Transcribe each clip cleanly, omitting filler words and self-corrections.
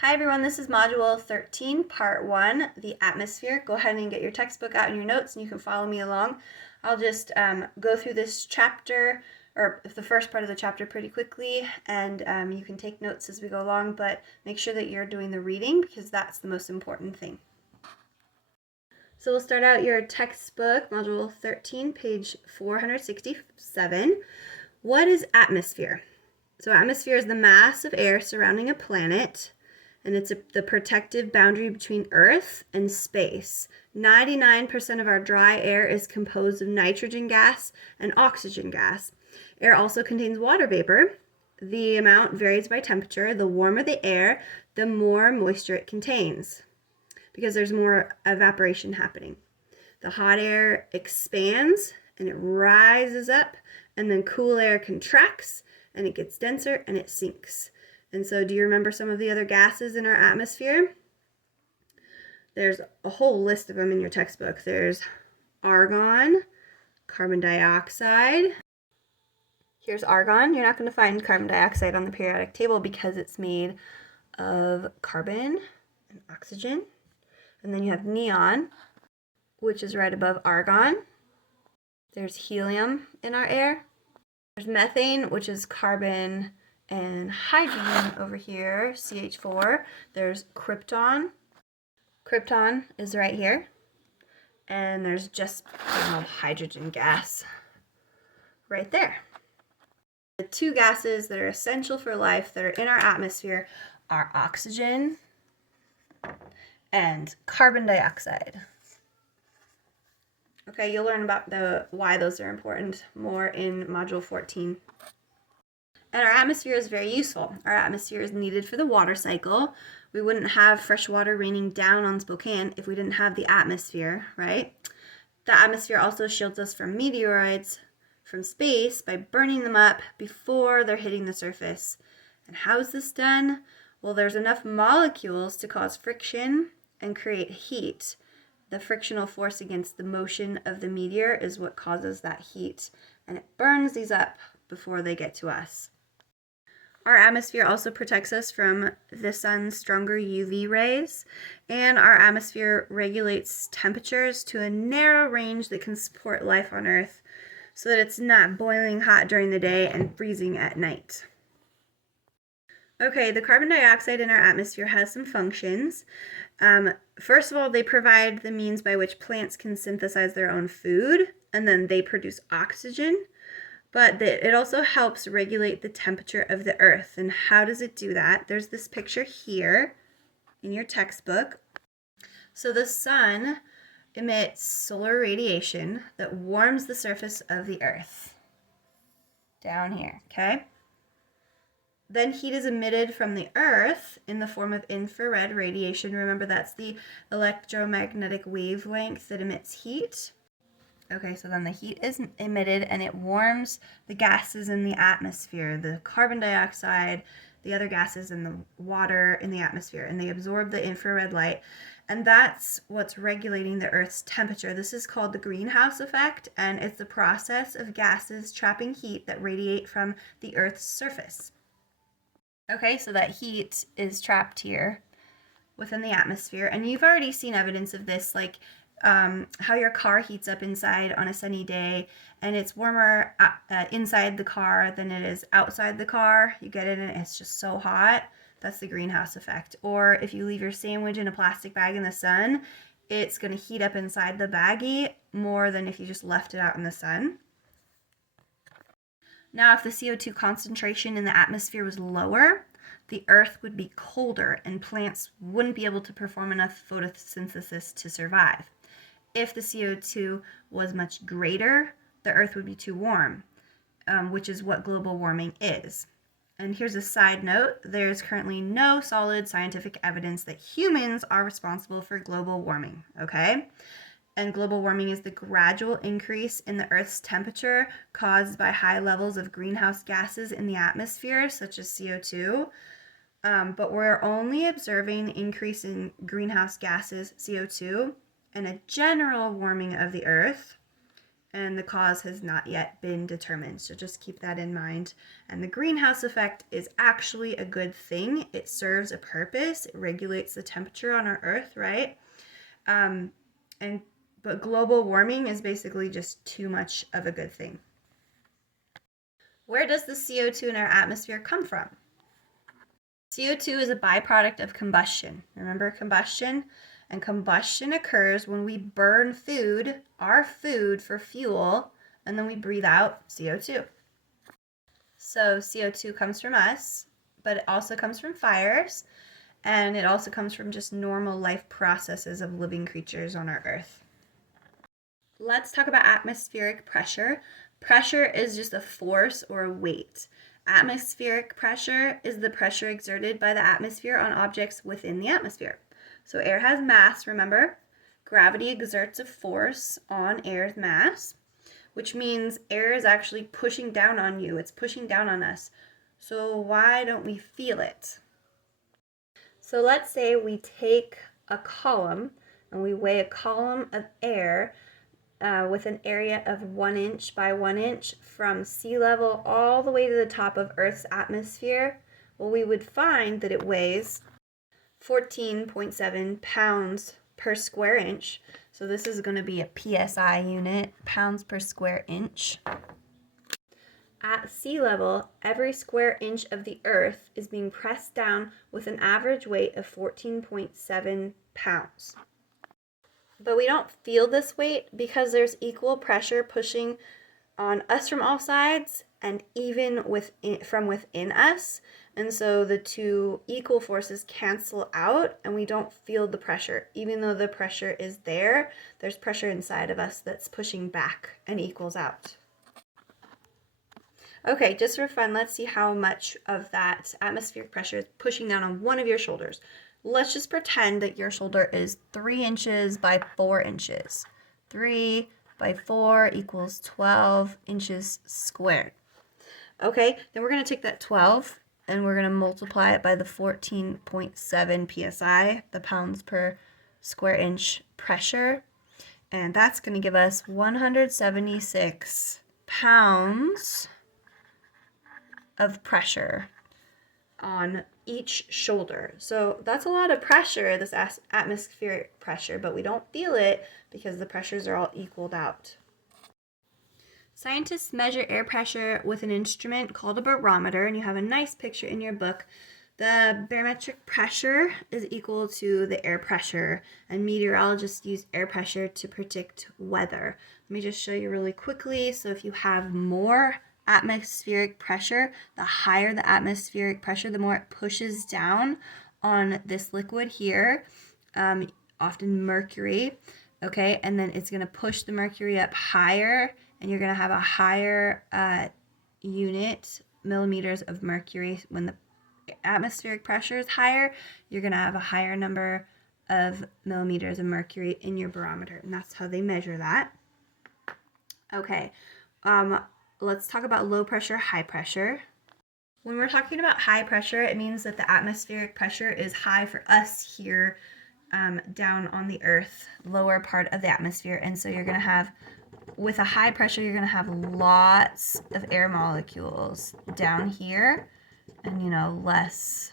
Hi everyone, this is Module 13, Part 1, the atmosphere. Go ahead and get your textbook out and your notes and you can follow me along. I'll just go through this chapter, or the first part of the chapter pretty quickly, and you can take notes as we go along, but make sure that you're doing the reading because that's the most important thing. So we'll start out your textbook, Module 13, page 467. What is atmosphere? So atmosphere is the mass of air surrounding a planet, and it's the protective boundary between Earth and space. 99% of our dry air is composed of nitrogen gas and oxygen gas. Air also contains water vapor. The amount varies by temperature. The warmer the air, the more moisture it contains, because there's more evaporation happening. The hot air expands and it rises up, and then cool air contracts and it gets denser and it sinks. And so do you remember some of the other gases in our atmosphere? There's a whole list of them in your textbook. There's argon, carbon dioxide. Here's argon. You're not going to find carbon dioxide on the periodic table because it's made of carbon and oxygen. And then you have neon, which is right above argon. There's helium in our air. There's methane, which is carbon and hydrogen over here, CH4. There's krypton. Krypton is right here. And there's just hydrogen gas right there. The two gases that are essential for life that are in our atmosphere are oxygen and carbon dioxide. Okay, you'll learn about why those are important more in Module 14. And our atmosphere is very useful. Our atmosphere is needed for the water cycle. We wouldn't have fresh water raining down on Spokane if we didn't have the atmosphere, right? The atmosphere also shields us from meteoroids from space by burning them up before they're hitting the surface. And how is this done? Well, there's enough molecules to cause friction and create heat. The frictional force against the motion of the meteor is what causes that heat, and it burns these up before they get to us. Our atmosphere also protects us from the sun's stronger UV rays, and our atmosphere regulates temperatures to a narrow range that can support life on Earth so that it's not boiling hot during the day and freezing at night. Okay, the carbon dioxide in our atmosphere has some functions. First of all, they provide the means by which plants can synthesize their own food, and then they produce oxygen. But it also helps regulate the temperature of the Earth. And how does it do that? There's this picture here in your textbook. So the sun emits solar radiation that warms the surface of the Earth. Down here, okay? Then heat is emitted from the Earth in the form of infrared radiation. Remember, that's the electromagnetic wavelength that emits heat. Okay, so then the heat is emitted and it warms the gases in the atmosphere, the carbon dioxide, the other gases in the water in the atmosphere, and they absorb the infrared light. And that's what's regulating the Earth's temperature. This is called the greenhouse effect, and it's the process of gases trapping heat that radiate from the Earth's surface. Okay, so that heat is trapped here within the atmosphere, and you've already seen evidence of this, like how your car heats up inside on a sunny day, and it's warmer inside the car than it is outside the car. You get it and it's just so hot. That's the greenhouse effect. Or if you leave your sandwich in a plastic bag in the sun, it's going to heat up inside the baggie more than if you just left it out in the sun. Now, if the CO2 concentration in the atmosphere was lower, the Earth would be colder and plants wouldn't be able to perform enough photosynthesis to survive. If the CO2 was much greater, the Earth would be too warm, which is what global warming is. And here's a side note, there's currently no solid scientific evidence that humans are responsible for global warming, okay? And global warming is the gradual increase in the Earth's temperature caused by high levels of greenhouse gases in the atmosphere, such as CO2. But we're only observing the increase in greenhouse gases, CO2, and a general warming of the Earth and the cause has not yet been determined. So just keep that in mind. And the greenhouse effect is actually a good thing. It serves a purpose. It regulates the temperature on our Earth, right? But global warming is basically just too much of a good thing. Where does the CO2 in our atmosphere come from? CO2 is a byproduct of combustion. Remember combustion? And combustion occurs when we burn food, our food, for fuel, and then we breathe out CO2. So CO2 comes from us, but it also comes from fires, and it also comes from just normal life processes of living creatures on our Earth. Let's talk about atmospheric pressure. Pressure is just a force or a weight. Atmospheric pressure is the pressure exerted by the atmosphere on objects within the atmosphere. So air has mass, remember? Gravity exerts a force on air's mass, which means air is actually pushing down on you. It's pushing down on us. So why don't we feel it? So let's say we take a column and we weigh a column of air with an area of 1 inch by 1 inch from sea level all the way to the top of Earth's atmosphere. Well, we would find that it weighs 14.7 pounds per square inch. So this is going to be a PSI unit, pounds per square inch. At sea level, every square inch of the Earth is being pressed down with an average weight of 14.7 pounds. But we don't feel this weight because there's equal pressure pushing on us from all sides and even from within us. And so the two equal forces cancel out and we don't feel the pressure. Even though the pressure is there, there's pressure inside of us that's pushing back and equals out. Okay, just for fun, let's see how much of that atmospheric pressure is pushing down on one of your shoulders. Let's just pretend that your shoulder is 3 inches by 4 inches. 3 by 4 equals 12 inches squared. Okay, then we're going to take that 12 and we're going to multiply it by the 14.7 psi, the pounds per square inch pressure. And that's going to give us 176 pounds of pressure on each shoulder. So that's a lot of pressure, this atmospheric pressure, but we don't feel it because the pressures are all equaled out. Scientists measure air pressure with an instrument called a barometer, and you have a nice picture in your book. The barometric pressure is equal to the air pressure, and meteorologists use air pressure to predict weather. Let me just show you really quickly. So if you have more atmospheric pressure, the higher the atmospheric pressure, the more it pushes down on this liquid here, often mercury, okay, and then it's going to push the mercury up higher, and you're going to have a higher unit, millimeters of mercury. When the atmospheric pressure is higher, you're going to have a higher number of millimeters of mercury in your barometer, and that's how they measure that. Okay, let's talk about low pressure, high pressure. When we're talking about high pressure, it means that the atmospheric pressure is high for us here down on the Earth, lower part of the atmosphere. And so you're going to have, with a high pressure, you're going to have lots of air molecules down here and, you know, less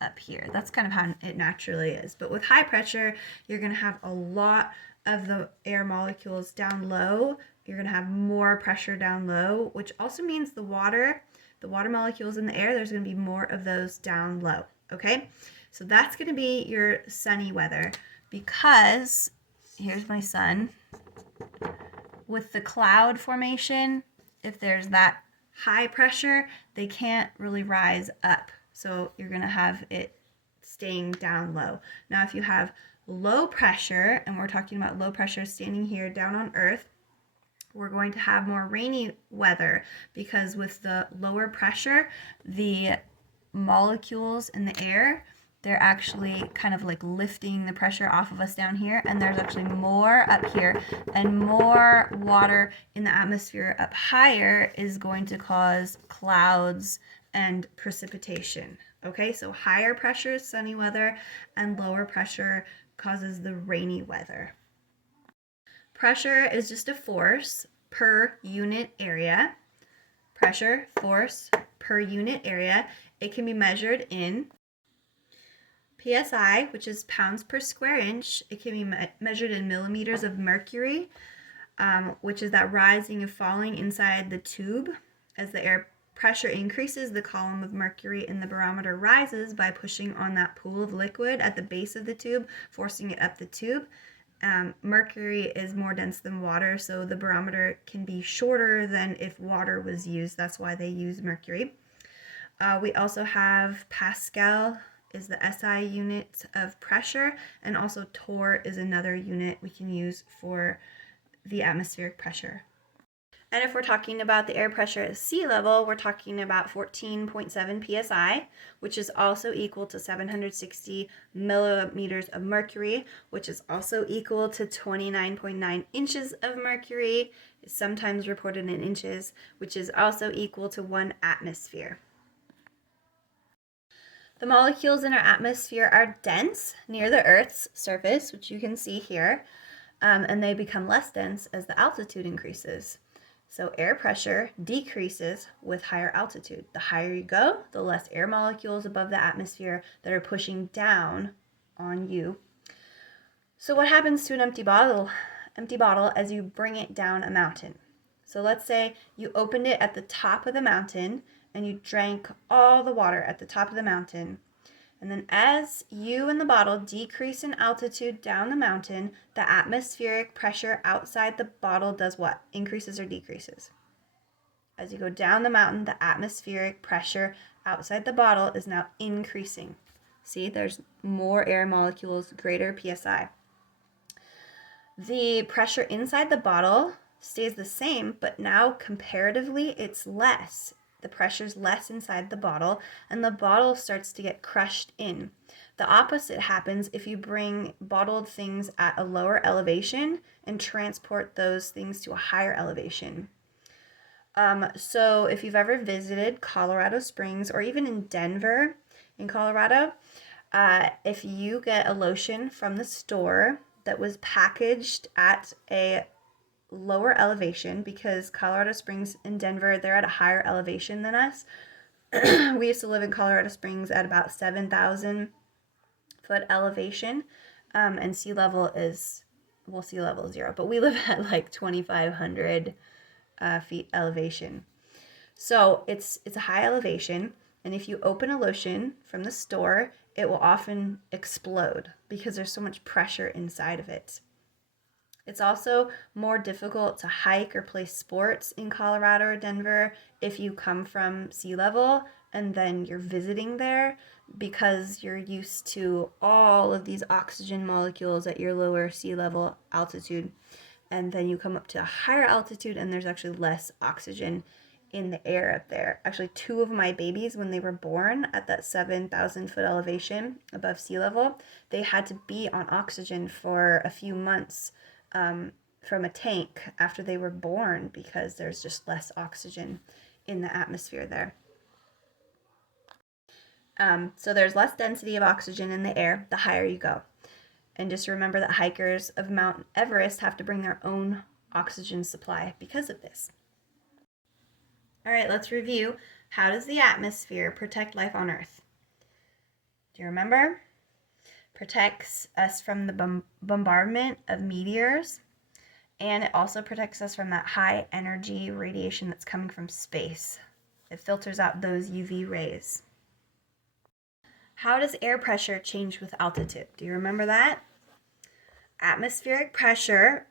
up here. That's kind of how it naturally is. But with high pressure, you're going to have a lot of the air molecules down low. You're going to have more pressure down low, which also means the water molecules in the air, there's going to be more of those down low, okay? So that's going to be your sunny weather, because here's my sun. With the cloud formation, if there's that high pressure, they can't really rise up. So you're going to have it staying down low. Now, if you have low pressure, and we're talking about low pressure standing here down on Earth, we're going to have more rainy weather, because with the lower pressure, the molecules in the air, they're actually kind of like lifting the pressure off of us down here, and there's actually more up here, and more water in the atmosphere up higher is going to cause clouds and precipitation. Okay, so higher pressure is sunny weather, and lower pressure causes the rainy weather. Pressure is just a force. per unit area. Pressure, force per unit area. It can be measured in PSI, which is pounds per square inch. It can be measured in millimeters of mercury, which is that rising and falling inside the tube. As the air pressure increases, the column of mercury in the barometer rises by pushing on that pool of liquid at the base of the tube, forcing it up the tube. Mercury is more dense than water, so the barometer can be shorter than if water was used. That's why they use mercury. We also have Pascal is the SI unit of pressure, and also torr is another unit we can use for the atmospheric pressure. And if we're talking about the air pressure at sea level, we're talking about 14.7 psi, which is also equal to 760 millimeters of mercury, which is also equal to 29.9 inches of mercury, sometimes reported in inches, which is also equal to 1 atmosphere. The molecules in our atmosphere are dense near the Earth's surface, which you can see here, and they become less dense as the altitude increases. So air pressure decreases with higher altitude. The higher you go, the less air molecules above the atmosphere that are pushing down on you. So what happens to an empty bottle as you bring it down a mountain? So let's say you opened it at the top of the mountain and you drank all the water at the top of the mountain. And then as you and the bottle decrease in altitude down the mountain, the atmospheric pressure outside the bottle does what? Increases or decreases? As you go down the mountain, the atmospheric pressure outside the bottle is now increasing. See, there's more air molecules, greater PSI. The pressure inside the bottle stays the same, but now comparatively it's less. The pressure's less inside the bottle, and the bottle starts to get crushed in. The opposite happens if you bring bottled things at a lower elevation and transport those things to a higher elevation. So if you've ever visited Colorado Springs or even in Denver in Colorado, if you get a lotion from the store that was packaged at a lower elevation, because Colorado Springs and Denver, they're at a higher elevation than us. We used to live in Colorado Springs at about 7,000 foot elevation, and sea level is 0, but we live at like 2,500 feet elevation. So it's a high elevation, and if you open a lotion from the store, it will often explode because there's so much pressure inside of it. It's also more difficult to hike or play sports in Colorado or Denver if you come from sea level and then you're visiting there, because you're used to all of these oxygen molecules at your lower sea level altitude. And then you come up to a higher altitude and there's actually less oxygen in the air up there. Actually, 2 of my babies, when they were born at that 7,000 foot elevation above sea level, they had to be on oxygen for a few months from a tank after they were born, because there's just less oxygen in the atmosphere there. So there's less density of oxygen in the air the higher you go. And just remember that hikers of Mount Everest have to bring their own oxygen supply because of this. All right, let's review. How does the atmosphere protect life on Earth? Do you remember? Protects us from the bombardment of meteors, and it also protects us from that high energy radiation that's coming from space. It filters out those UV rays. How does air pressure change with altitude? Do you remember that? Atmospheric pressure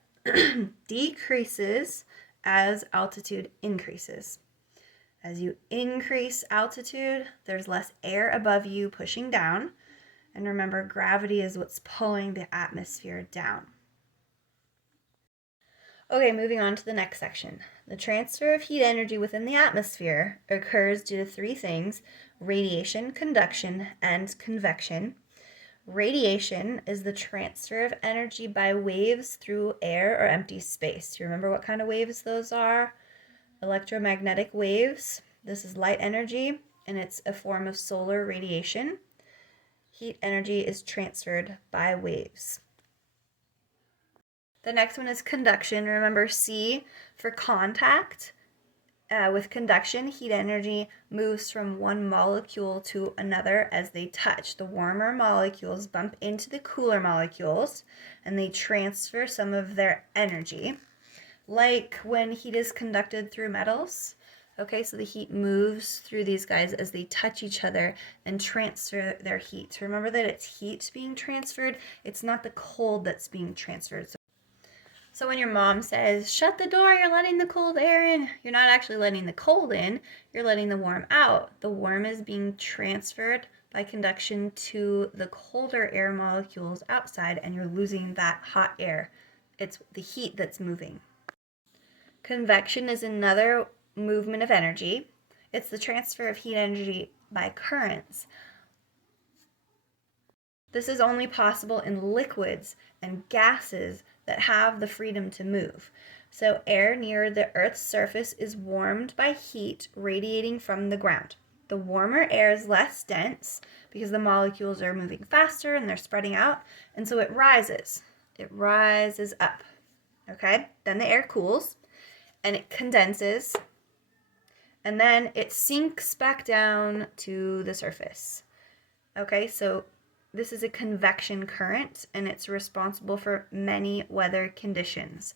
decreases as altitude increases. As you increase altitude, there's less air above you pushing down. And remember, gravity is what's pulling the atmosphere down. Okay, moving on to the next section. The transfer of heat energy within the atmosphere occurs due to 3 things: radiation, conduction, and convection. Radiation is the transfer of energy by waves through air or empty space. Do you remember what kind of waves those are? Electromagnetic waves. This is light energy, and it's a form of solar radiation. Heat energy is transferred by waves. The next one is conduction. Remember C for contact. With conduction, heat energy moves from one molecule to another as they touch. The warmer molecules bump into the cooler molecules and they transfer some of their energy. Like when heat is conducted through metals. Okay, so the heat moves through these guys as they touch each other and transfer their heat. Remember that it's heat being transferred, it's not the cold that's being transferred. So when your mom says, shut the door, you're letting the cold air in, you're not actually letting the cold in, you're letting the warm out. The warm is being transferred by conduction to the colder air molecules outside, and you're losing that hot air. It's the heat that's moving. Convection is another movement of energy. It's the transfer of heat energy by currents. This is only possible in liquids and gases that have the freedom to move. So air near the Earth's surface is warmed by heat radiating from the ground. The warmer air is less dense because the molecules are moving faster and they're spreading out, and so it rises. It rises up. Okay? Then the air cools and it condenses, and then it sinks back down to the surface. Okay, so this is a convection current, and it's responsible for many weather conditions.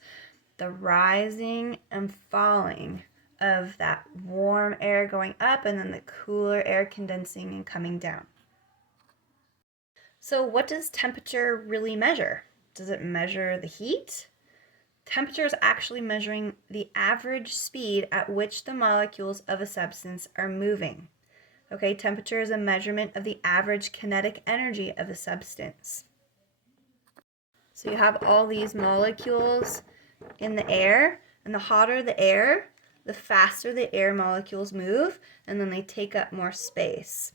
The rising and falling of that warm air going up, and then the cooler air condensing and coming down. So what does temperature really measure? Does it measure the heat? Temperature is actually measuring the average speed at which the molecules of a substance are moving. Okay, temperature is a measurement of the average kinetic energy of a substance. So you have all these molecules in the air, and the hotter the air, the faster the air molecules move, and then they take up more space.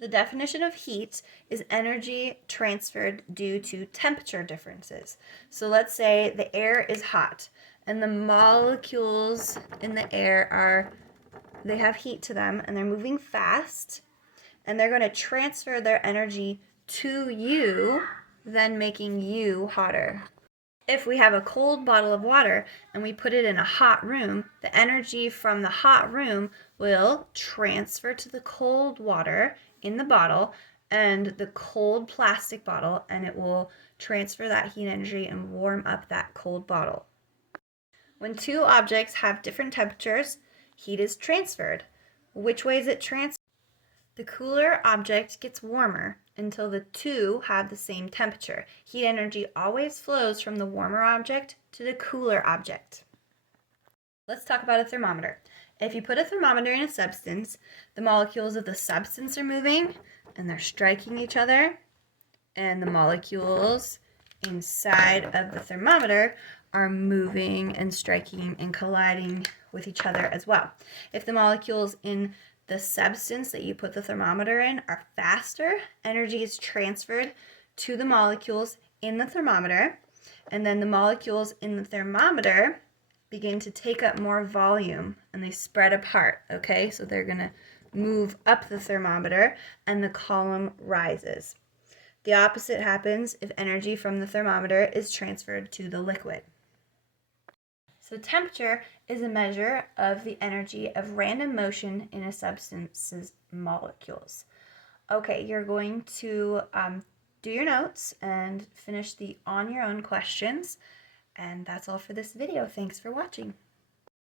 The definition of heat is energy transferred due to temperature differences. So let's say the air is hot, and the molecules in the air they have heat to them, and they're moving fast, and they're going to transfer their energy to you, then making you hotter. If we have a cold bottle of water and we put it in a hot room, the energy from the hot room will transfer to the cold water in the bottle and the cold plastic bottle, and it will transfer that heat energy and warm up that cold bottle. When two objects have different temperatures, heat is transferred. Which way is it transferred? The cooler object gets warmer until the two have the same temperature. Heat energy always flows from the warmer object to the cooler object. Let's talk about a thermometer. If you put a thermometer in a substance, the molecules of the substance are moving and they're striking each other, and the molecules inside of the thermometer are moving and striking and colliding with each other as well. If the molecules in the substance that you put the thermometer in are faster, energy is transferred to the molecules in the thermometer, and then the molecules in the thermometer begin to take up more volume and they spread apart, okay? So they're going to move up the thermometer and the column rises. The opposite happens if energy from the thermometer is transferred to the liquid. So temperature is a measure of the energy of random motion in a substance's molecules. Okay, you're going to do your notes and finish the on your own questions. And that's all for this video. Thanks for watching.